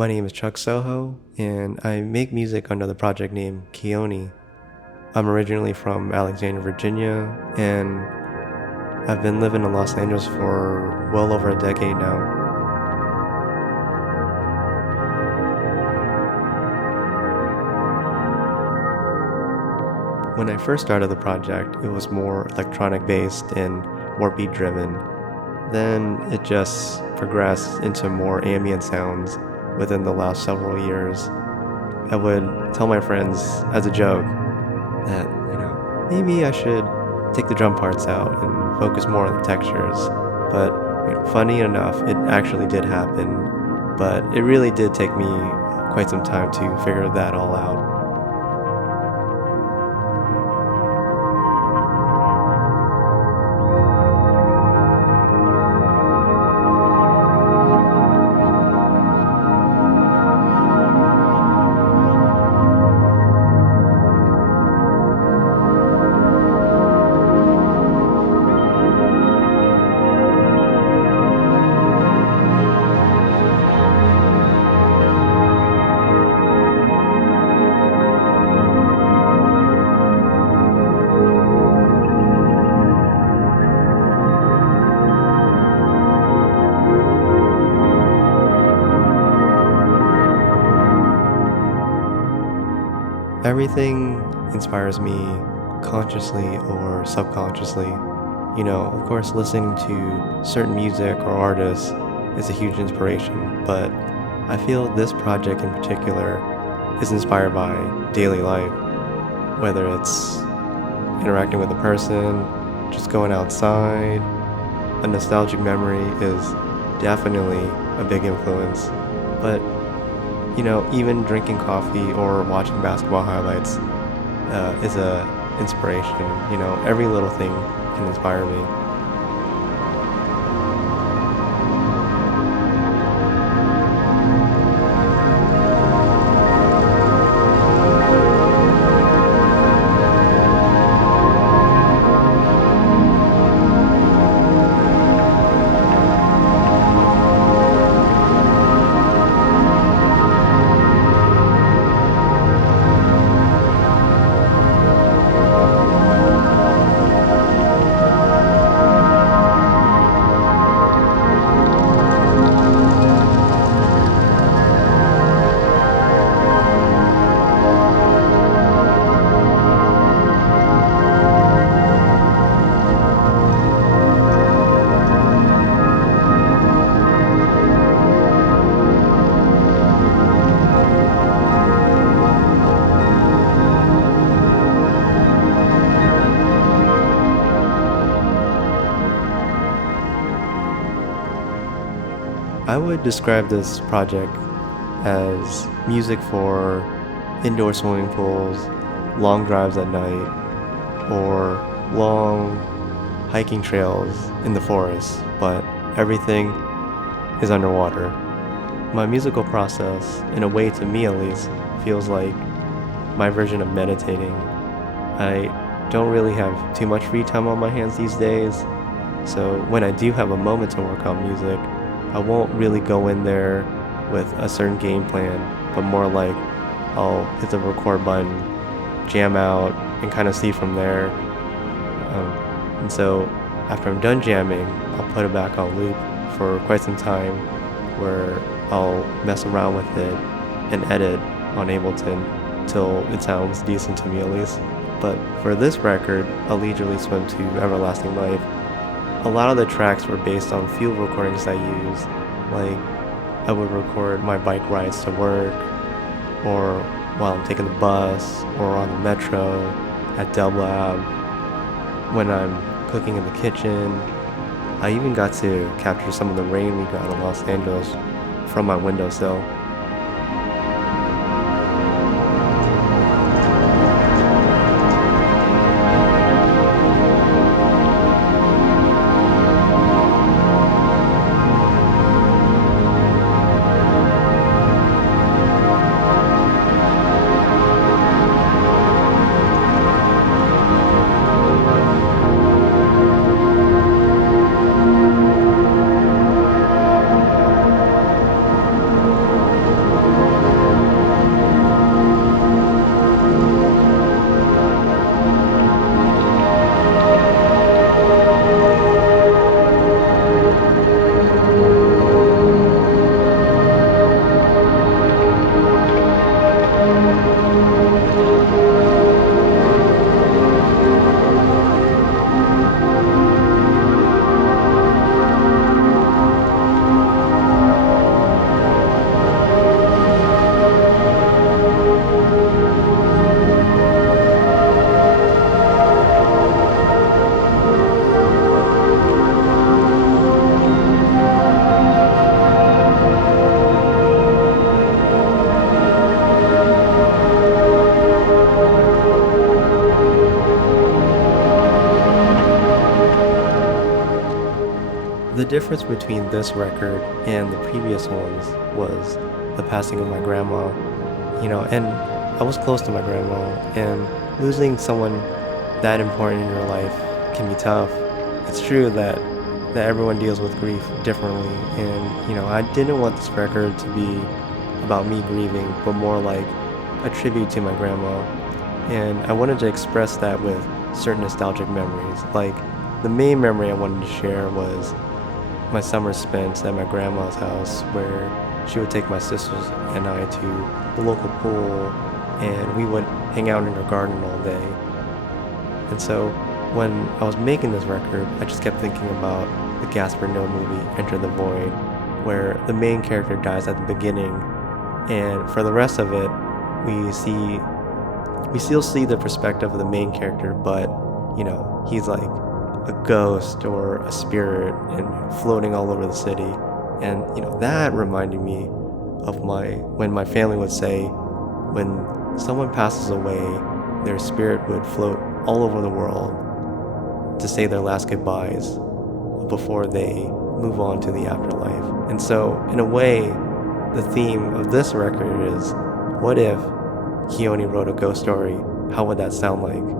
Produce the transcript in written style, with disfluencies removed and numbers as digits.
My name is Soo-Hoo, and I make music under the project name Keone. I'm originally from Alexandria, Virginia, and I've been living in Los Angeles for well over a decade now. When I first started the project, it was more electronic based and more beat driven. Then it just progressed into more ambient sounds within the last several years. I would tell my friends as a joke that, maybe I should take the drum parts out and focus more on the textures. But funny enough, it actually did happen, but it really did take me quite some time to figure that all out. Everything inspires me consciously or subconsciously. Of course, listening to certain music or artists is a huge inspiration, but I feel this project in particular is inspired by daily life, whether it's interacting with a person, just going outside. A nostalgic memory is definitely a big influence, but even drinking coffee or watching basketball highlights is a inspiration. Every little thing can inspire me. I would describe this project as music for indoor swimming pools, long drives at night, or long hiking trails in the forest, but everything is underwater. My musical process, in a way to me at least, feels like my version of meditating. I don't really have too much free time on my hands these days, so when I do have a moment to work on music, I won't really go in there with a certain game plan, but more like I'll hit the record button, jam out, and kind of see from there. And so after I'm done jamming, I'll put it back on loop for quite some time where I'll mess around with it and edit on Ableton till it sounds decent to me at least. But for this record, A Leisurely Swim to Everlasting Life, a lot of the tracks were based on field recordings I used. Like, I would record my bike rides to work, or while I'm taking the bus, or on the metro, at dublab, when I'm cooking in the kitchen. I even got to capture some of the rain we got in Los Angeles from my windowsill. The difference between this record and the previous ones was the passing of my grandma, and I was close to my grandma, and losing someone that important in your life can be tough. It's true that everyone deals with grief differently, and I didn't want this record to be about me grieving, but more like a tribute to my grandma. And I wanted to express that with certain nostalgic memories. Like, the main memory I wanted to share was my summer spent at my grandma's house, where she would take my sisters and I to the local pool, and we would hang out in her garden all day. And so when I was making this record, I just kept thinking about the Gaspar Noé movie Enter the Void, where the main character dies at the beginning, and for the rest of it, we still see the perspective of the main character, but he's like a ghost or a spirit and floating all over the city. And that reminded me of when my family would say, when someone passes away, their spirit would float all over the world to say their last goodbyes before they move on to the afterlife. And so, in a way, the theme of this record is, what if he only wrote a ghost story? How would that sound like?